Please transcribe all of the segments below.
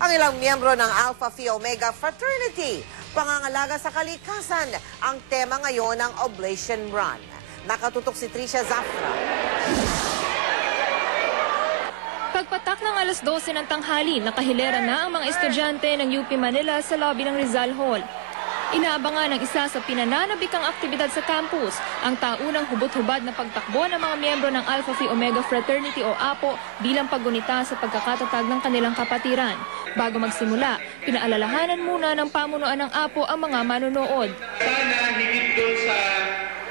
Ang ilang miyembro ng Alpha Phi Omega Fraternity, pangangalaga sa kalikasan, ang tema ngayon ng Oblation Run. Nakatutok si Tricia Zafra. Pagpatak ng alas 12 ng tanghali, nakahilera na ang mga estudyante ng UP Manila sa lobby ng Rizal Hall. Inaabangan ng isa sa pinananabikang aktibidad sa campus, ang taunang hubot-hubad na pagtakbo ng mga miyembro ng Alpha Phi Omega Fraternity o APO bilang paggunita sa pagkakatatag ng kanilang kapatiran. Bago magsimula, pinaalalahanan muna ng pamunuan ng APO ang mga manonood. Sana higit doon sa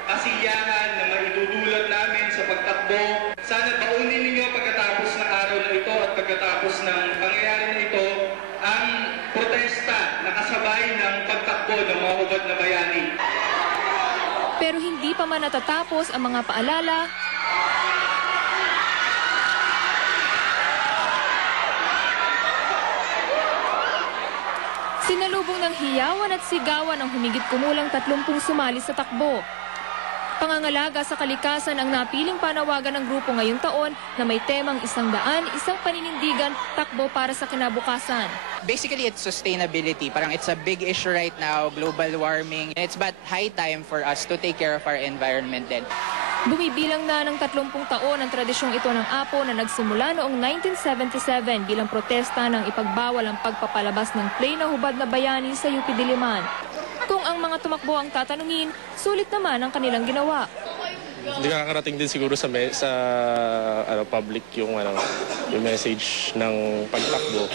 kasiyahan na maidudulot namin sa pagtakbo. Sana paunin ninyo pagkatapos ng araw na ito at pagkatapos ng pangyayari na ito ang protesta na kasabay ng pagtakbo ng mga hubad na bayani. Pero hindi pa man natatapos ang mga paalala, sinalubong ng hiyawan at sigawan ang humigit kumulang 30 sumali sa takbo. Pangangalaga sa kalikasan ang napiling panawagan ng grupo ngayong taon na may temang 100, isang paninindigan, takbo para sa kinabukasan. Basically, it's sustainability. Parang it's a big issue right now, global warming. It's but high time for us to take care of our environment din. Bumibilang na ng 30 taon ang tradisyong ito ng APO na nagsimula noong 1977 bilang protesta ng ipagbawal ang pagpapalabas ng play na hubad na bayani sa UP Diliman. Kung ang mga tumakbo ang tatanungin, sulit naman ang kanilang ginawa. Hindi nakakarating din siguro sa public yung message ng pagtakbo.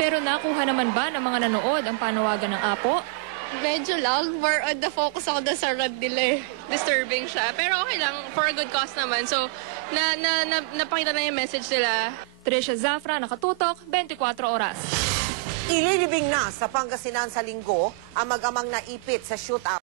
Pero nakuha naman ba ng mga nanood ang panawagan ng APO? Medyo lang. More on the focus ako doon sa run nila eh. Disturbing siya. Pero okay lang, for a good cause naman. So, napakita na yung message nila. Tricia Zafra, Nakatutok, 24 Oras. Ililibing na sa Pangasinan sa Linggo ang mag-amang naipit sa shoot-up